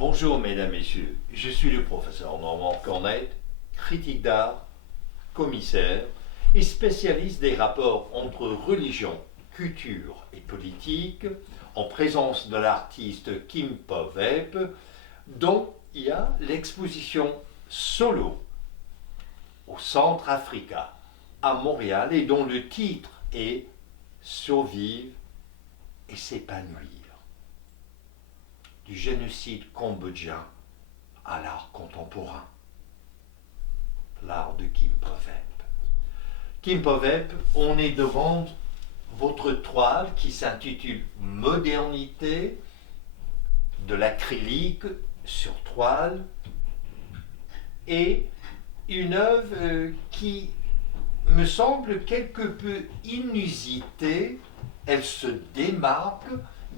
Bonjour mesdames, messieurs, je suis le professeur Normand Cornette, critique d'art, commissaire et spécialiste des rapports entre religion, culture et politique, en présence de l'artiste Kim Poveb, dont il y a l'exposition Solo au Centre Africa à Montréal et dont le titre est Survivre et s'épanouir. Du génocide cambodgien à l'art contemporain. L'art de Kim Poveb. Kim Poveb, on est devant votre toile qui s'intitule Modernité, de l'acrylique sur toile, et une œuvre qui me semble quelque peu inusitée. Elle se démarque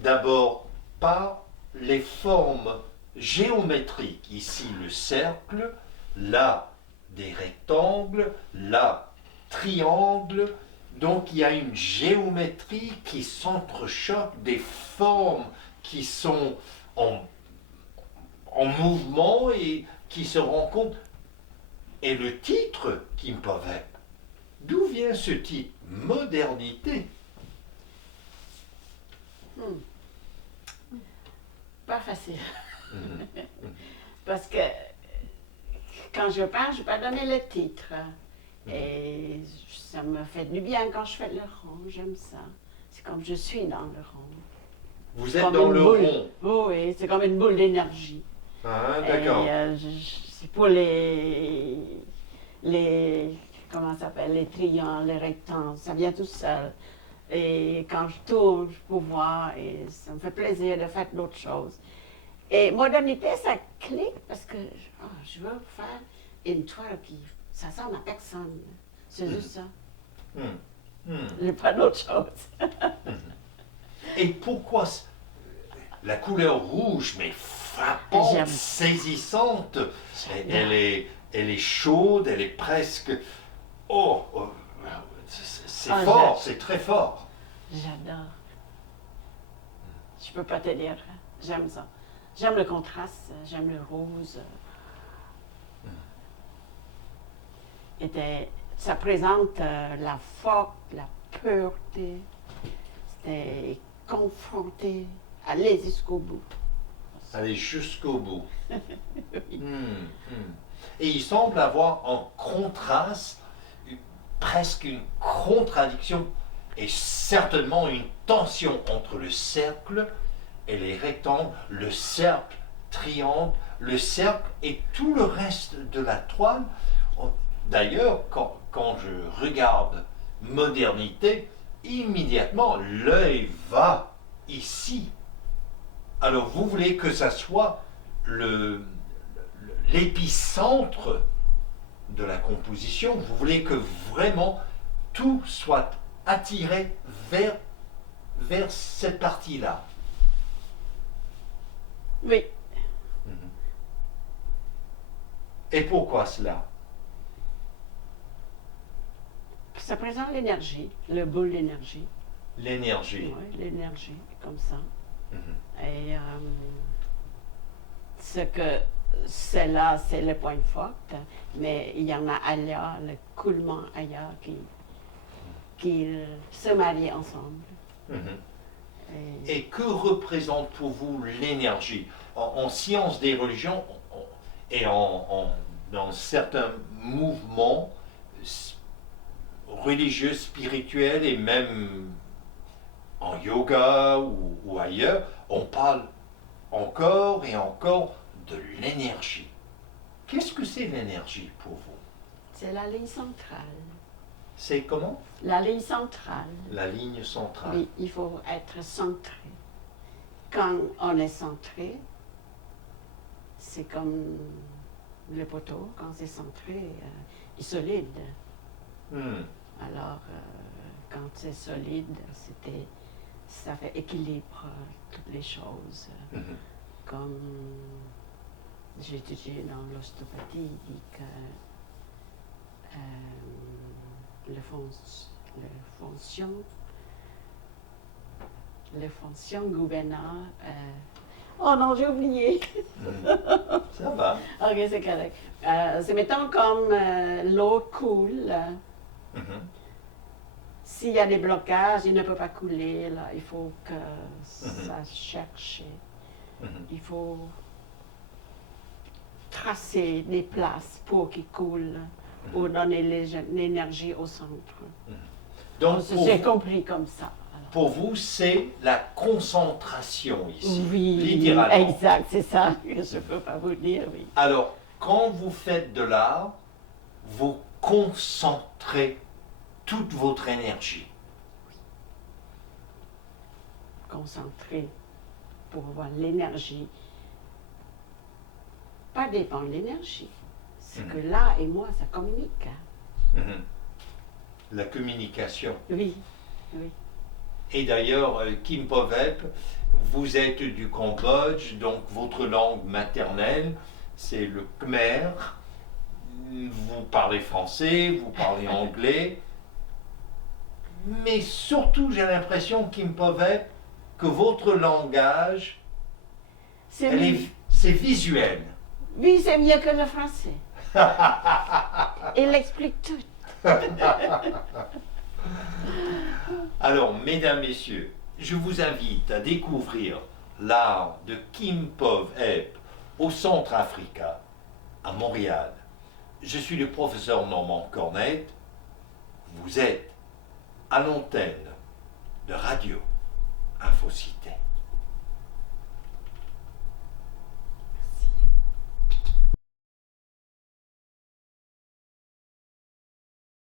d'abord par les formes géométriques, ici le cercle, là des rectangles, là triangles, donc il y a une géométrie qui s'entrechoque, des formes qui sont en mouvement et qui se rencontrent. Et le titre, Kim Poveb, d'où vient ce titre, Modernité? Pas facile. Parce que quand je parle, je peux donner le titre. Et ça me fait du bien quand je fais le rond. J'aime ça. C'est comme je suis dans le rond. Vous êtes dans le rond? Oh, oui, c'est comme une boule d'énergie. Ah, d'accord. C'est pour comment ça s'appelle, les triangles, les rectangles, ça vient tout seul. Et quand je tourne, je peux voir et ça me fait plaisir de faire d'autres choses. Et modernité, ça clique parce que je veux faire une toile qui, ça ressemble à personne. C'est juste ça. Je n'ai pas d'autre chose. Et pourquoi la couleur rouge, mais frappante, J'aime. saisissante, elle est chaude, elle est presque... Oh, c'est fort, c'est très fort. J'adore. Je peux pas te dire. J'aime ça. J'aime le contraste, j'aime le rose. Ça présente la force, la pureté. C'était confronté, aller jusqu'au bout. Aller jusqu'au bout. Et il semble avoir en contraste, presque une contradiction et certainement une tension entre le cercle et les rectangles, le cercle, triangle, le cercle et tout le reste de la toile. D'ailleurs, quand je regarde modernité, immédiatement l'œil va ici. Alors vous voulez que ça soit l'épicentre de la composition, vous voulez que vraiment tout soit attiré vers cette partie-là. Oui. Et pourquoi cela? Ça présente l'énergie, le boule d'énergie. L'énergie. Oui, l'énergie, comme ça. Et ce que c'est là, c'est le point fort, mais il y en a ailleurs, le coulement ailleurs qui se marient ensemble. Et que représente pour vous l'énergie? En sciences des religions et dans certains mouvements religieux, spirituels et même en yoga ou ailleurs, on parle encore et encore de l'énergie. Qu'est-ce que c'est l'énergie pour vous? C'est la ligne centrale. C'est comment? La ligne centrale. La ligne centrale. Oui, il faut être centré. Quand on est centré, c'est comme le poteau, quand c'est centré, il est solide. Alors, quand c'est solide, ça fait équilibre toutes les choses. Comme j'ai étudié dans l'ostéopathie, il dit que le fonction gouverneur, Oh non, j'ai oublié. Ça va. Ok, c'est correct. C'est mettons comme l'eau coule. Mhm. S'il y a des blocages, il ne peut pas couler. Là. Il faut que ça cherche. Mhm. Il faut tracer des places pour qu'il coule, pour donner l'énergie au centre. Donc, J'ai compris comme ça. Alors. pour vous, c'est la concentration ici, Oui, littéralement. exact, c'est ça que je ne peux pas vous dire, oui. Alors, quand vous faites de l'art, vous concentrez toute votre énergie. Concentré pour avoir l'énergie. Pas dépendre de l'énergie. C'est que là et moi, ça communique. Hein. Mhm. La communication. Oui, oui. Et d'ailleurs, Kim Povep, vous êtes du Cambodge, donc votre langue maternelle, c'est le khmer. Vous parlez français, vous parlez anglais. Mais surtout, j'ai l'impression, Kim Povep, que votre langage, C'est visuel. oui, c'est mieux que le français. Il explique tout. Alors, mesdames, messieurs, je vous invite à découvrir l'art de Kim Povep au Centre Africa, à Montréal. Je suis le professeur Normand Cornette. Vous êtes à l'antenne de Radio Infocité.